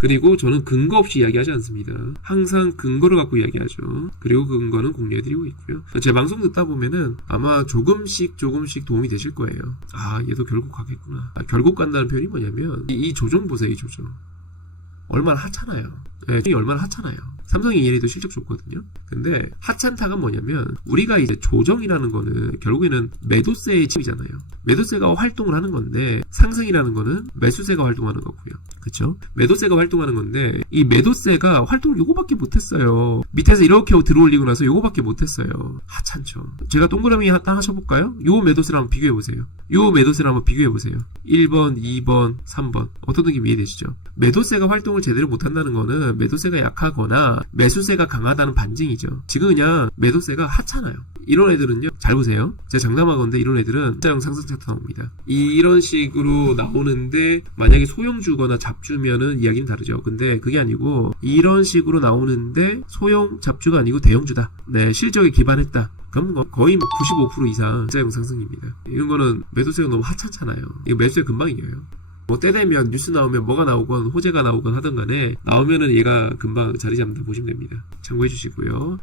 그리고 저는 근거 없이 이야기하지 않습니다. 항상 근거를 갖고 이야기하죠. 그리고 그 근거는 공유해드리고 있고요. 제 방송 듣다 보면은 아마 조금씩 조금씩 도움이 되실 거예요. 아, 얘도 결국 가겠구나. 아, 결국 간다는 표현이 뭐냐면 이, 이 조정 보세요, 이 조정. 얼마나 하찮아요. 네, 이 얼마나 하찮아요. 삼성이 얘네도 실적 좋거든요. 근데 하찮다가 뭐냐면 우리가 이제 조정이라는 거는 결국에는 매도세의 칩이잖아요. 매도세가 활동을 하는 건데 상승이라는 거는 매수세가 활동하는 거고요. 그렇죠? 매도세가 활동하는 건데 이 매도세가 활동을 요거밖에 못했어요. 밑에서 이렇게 들어올리고 나서 요거밖에 못했어요. 하찮죠. 제가 동그라미 하나 하셔볼까요? 요 매도세를 한번 비교해 보세요. 요 매도세를 한번 비교해 보세요. 1번, 2번, 3번 어떤 느낌 이해되시죠? 매도세가 활동을 제대로 못한다는 거는 매도세가 약하거나 매수세가 강하다는 반증이죠. 지금 그냥 매도세가 하찮아요. 이런 애들은요, 잘 보세요. 제가 장담하건데 이런 애들은 시장 상승 차트 나옵니다. 이런 식으로 나오는데 만약에 소형주거나 잡주면은 이야기는 다르죠. 근데 그게 아니고 이런 식으로 나오는데 소형 잡주가 아니고 대형주다. 네, 실적에 기반했다. 그럼 뭐 거의 95% 이상 시장 상승입니다. 이런 거는 매도세가 너무 하찮잖아요. 이거 매수세 금방 이겨요. 뭐 때 되면 뉴스 나오면 뭐가 나오건 호재가 나오건 하든 간에 나오면은 얘가 금방 자리 잡는다 보시면 됩니다. 참고해 주시고요.